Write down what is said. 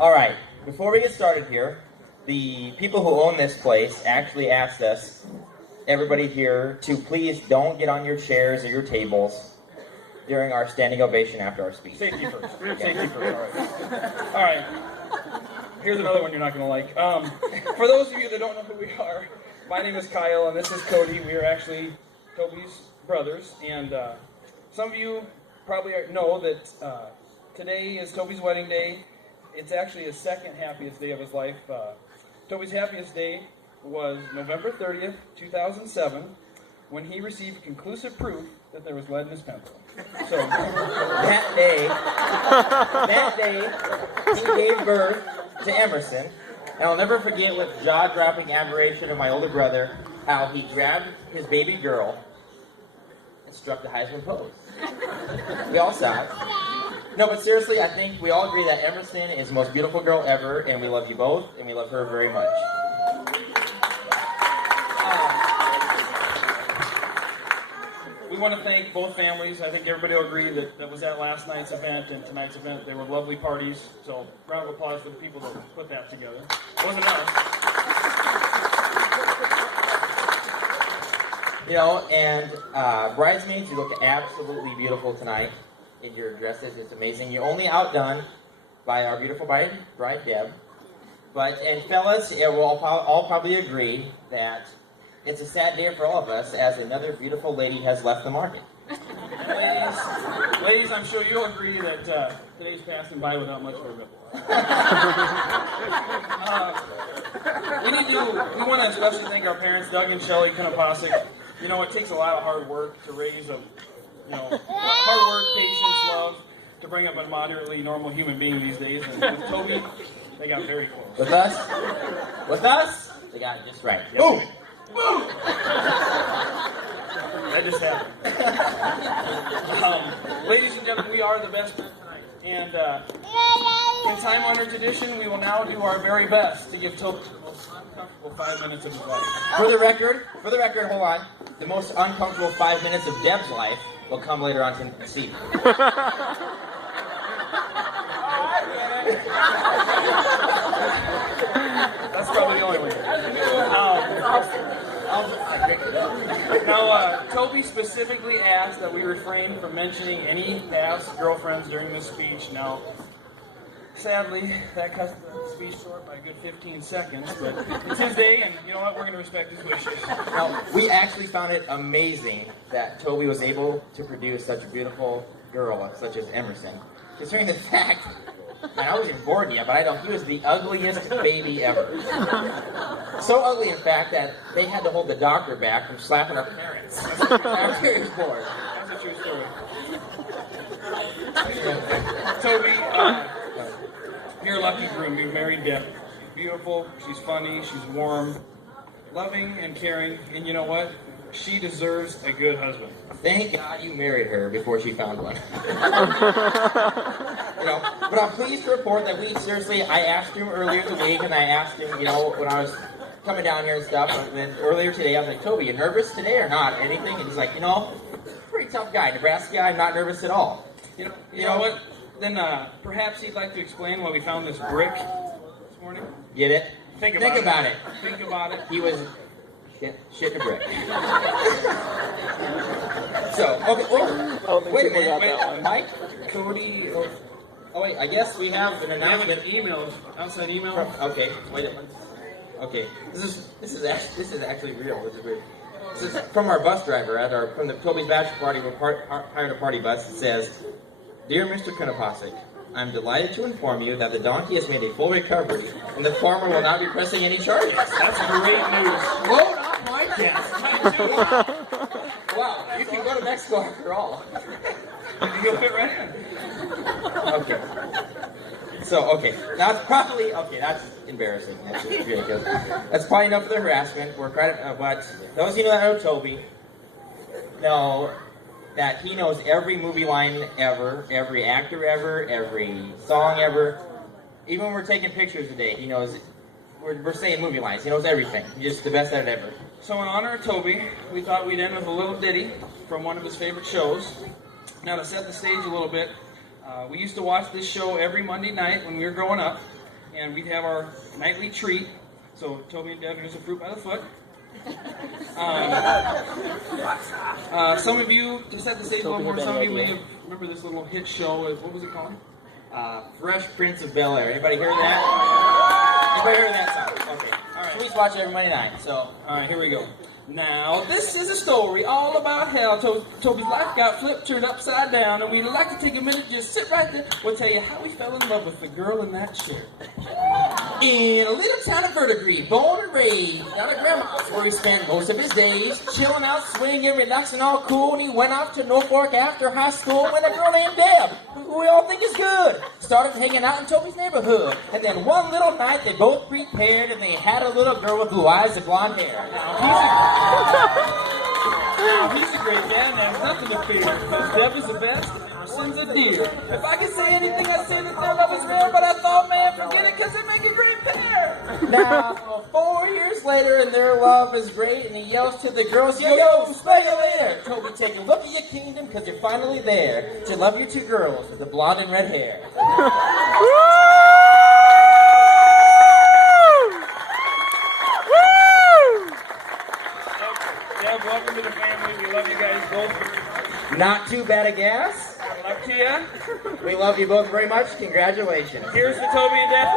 All right, before we get started here, the people who own this place actually asked us, everybody here, to please don't get on your chairs or your tables during our standing ovation after our speech. Safety first. Safety first. All right. Here's another one you're not going to like. For those of you that don't know who we are, my name is Kyle, and this is Cody. We are actually Toby's brothers, and some of you probably know that today is Toby's wedding day. It's actually his second happiest day of his life. Toby's happiest day was November 30th, 2007, when he received conclusive proof that there was lead in his pencil. So that day, he gave birth to Emerson, and I'll never forget with jaw-dropping admiration of my older brother, how he grabbed his baby girl and struck the Heisman pose. We all saw it. No, but seriously, I think we all agree that Emerson is the most beautiful girl ever, and we love you both, and we love her very much. We want to thank both families. I think everybody will agree that was at last night's event and tonight's event. They were lovely parties. So, round of applause for the people that put that together. It wasn't us. You know, and bridesmaids, you look absolutely beautiful tonight in your dresses. It's amazing. You're only outdone by our beautiful bride Deb. And fellas, we'll all probably agree that it's a sad day for all of us as another beautiful lady has left the market. Ladies, I'm sure you'll agree that today's passing by without much of a ripple. We want to especially thank our parents, Doug and Shelley Konopasek. You know, it takes a lot of hard work to raise hard work, patience, love, to bring up a moderately normal human being these days. And with Toby, they got very close. With us, they got it just right. Boom! Boom! That just happened. Ladies and gentlemen, we are the best friends tonight. And in time-honored tradition, we will now do our very best to give Toby the most uncomfortable 5 minutes of his life. For the record, hold on. The most uncomfortable 5 minutes of Deb's life will come later on to see. That's probably the only way. Now, Toby specifically asked that we refrain from mentioning any past girlfriends during this speech. Now, sadly, that cuts the speech short by a good 15 seconds, but it's his day, and you know what? We're going to respect his wishes. Now, we actually found it amazing that Toby was able to produce such a beautiful girl such as Emerson, considering the fact, and I wasn't born yet, but I know he was the ugliest baby ever. So ugly, in fact, that they had to hold the doctor back from slapping our parents after he was born. That's a true story. Toby, you're a lucky groom. You've married Deb. She's beautiful, she's funny, she's warm, loving, and caring, and you know what? She deserves a good husband. Thank God you married her before she found one. But I'm pleased to report that I asked him earlier in the week, and I asked him, when I was coming down here and stuff, and then earlier today, I was like, Toby, you nervous today or not? Anything? And he's like, pretty tough guy, Nebraska guy, not nervous at all. You know what? Then perhaps he'd like to explain why we found this brick this morning. Get it? Think about it. Think about it. He was shit a brick. So, okay, wait a minute, Mike? Cody, oh wait, I guess we have an announcement. Emails, outside email. Okay, wait a minute. Okay, this is actually real. This is from our bus driver from the Toby's bachelor party. We hired a party bus. It says, "Dear Mr. Konopasek, I'm delighted to inform you that the donkey has made a full recovery, and the farmer will not be pressing any charges." That's great news. Vote on my guest. Wow, you can go to Mexico after all. You'll fit right in. Okay. So, that's embarrassing. That's ridiculous. That's probably enough of the harassment. But those of you that know Toby know that he knows every movie line ever, every actor ever, every song ever. Even when we're taking pictures today, he knows. We're saying movie lines. He knows everything. He's just the best at it ever. So in honor of Toby, we thought we'd end with a little ditty from one of his favorite shows. Now to set the stage a little bit, we used to watch this show every Monday night when we were growing up. and we'd have our nightly treat. So Toby and Deb use the fruit by the foot. Some of you, just at the stage a little more, some of you may have remember this little hit show. What was it called? Fresh Prince of Bel-Air. Anybody hear that? Anybody hear that song? Okay. All right. Please watch it every Monday night. So, all right, here we go. Now, this is a story all about how Toby's life got flipped, turned upside down, and we'd like to take a minute, just sit right there. We'll tell you how we fell in love with the girl in that chair. In a little town of Verdigris, born and raised down at Grandma's, where he spent most of his days chilling out, swinging, relaxing, all cool. And he went off to Norfolk after high school when a girl named Deb, who we all think is good, started hanging out in Toby's neighborhood. And then one little night, they both prepared, and they had a little girl with blue eyes and blonde hair. Now, he's a great dad, and there's nothing to fear. Deb is the best, and our son's a dear. If I could say anything, I'd say that their love is rare, but I thought, man, forget it, because they make a great pair. Now, 4 years later, and their love is great, and he yells to the girls, yo, smell you later. Toby, take a look at your kingdom, because you're finally there to love your two girls with the blonde and red hair. Welcome to the family. We love you guys both. Not too bad a guess. Good luck to you. We love you both very much. Congratulations. Here's to Toby and Deb.